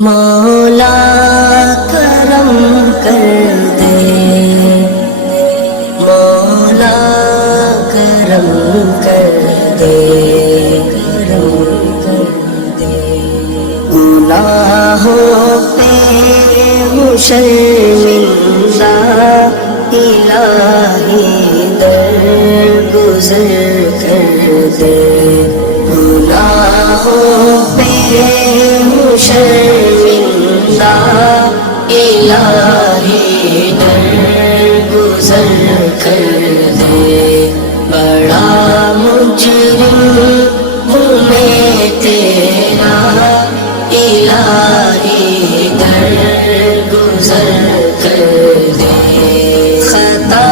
مولا کرم کر دے، مولا کرم کر دے، کرم کر دے، گناہوں پہ ہوں شرمندہ، الہی درگزر کر دے، گناہوں پہ ہوں شرمندہ، الہی درگزر کر دے، بڑا مجرم ہوں میں تیرا، الہی درگزر کر دے، خطا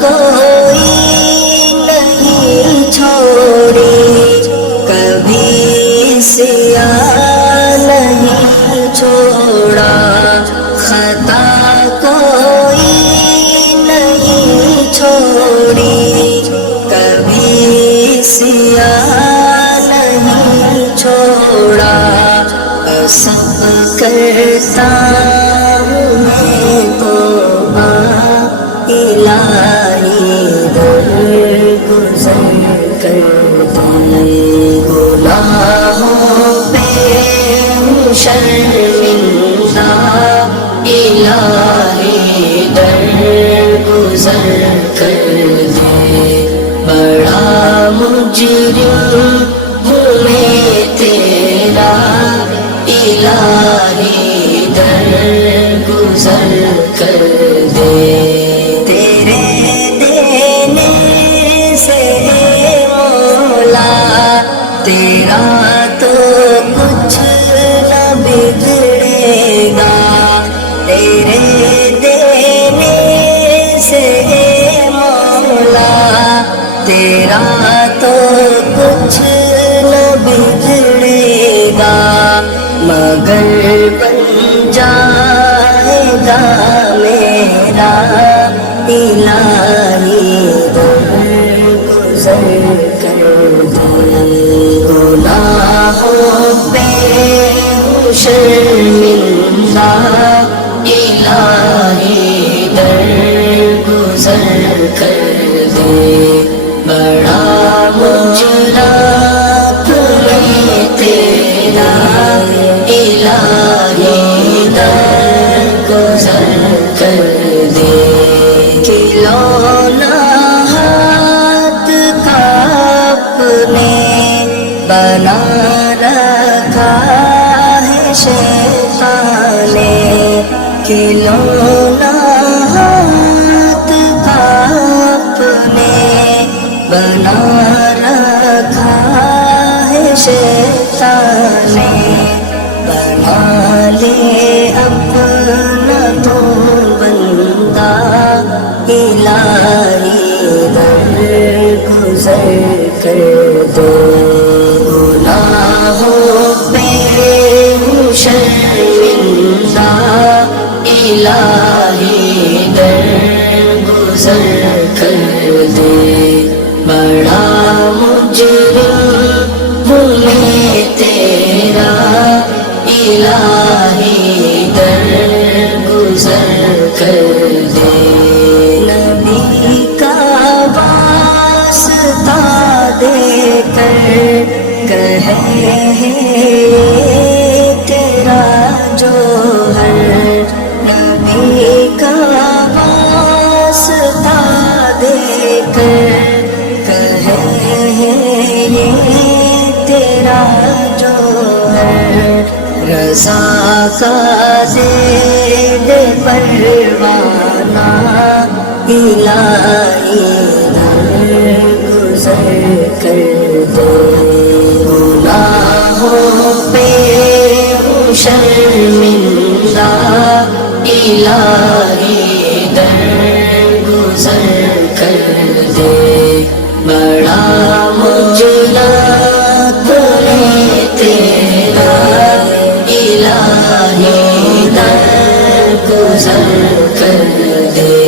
کوئی نہیں چھوڑی، کبھی سیاہ نہیں چھوڑا، خطا کوئی نہیں چھوڑی، کبھی سیاہ نہیں چھوڑا، سب کرتا ہوں میں توبہ، الہی درگزر کر دے، گناہوں پہ ہوں شرمندہ، الہی درگزر کر دے، بڑا مجرم ہوں میں تیرا، الہی درگزر کر دے، تیرے دینے سے مولا تیرا تو کچھ نہ بگڑے گا، تیرے دینے سے مولا تیرا تو کچھ نہ بگڑے گا، مگر بن جائے گا میرا، الہی درگزر کر دے، گناہوں پہ ہوں شرمندہ، الہی درگزر کر دے، بڑا مجرم میں تیرا، الہی درگزر کر دے، کھلونا ہاتھ کا اپنے بنا رکھا ہے شیطان نے، کھلونا ہاتھ کا اپنے بنا رکھا ہے شیطان نے، بنا لے اپنا تو بندہ، الہی درگزر کر دے، گناہوں پہ ہوں شرمندہ، الہی درگزر کر دے، بڑا مجرم ہوں میں تیرا، الہی درگزر کر دے، نبی کا واسطہ دے کر کہے ہیں تیرا جوہر، نبی کا واسطہ دے کر کہے ہیں تیرا جوہر، رضا کا زید پروانہ، الہی درگزر کر دے، گناہوں پہ ہوں شرمندہ، الہی درگزر کر دے، بڑا مجرم میں تیرا، الہی درگزر کر دے۔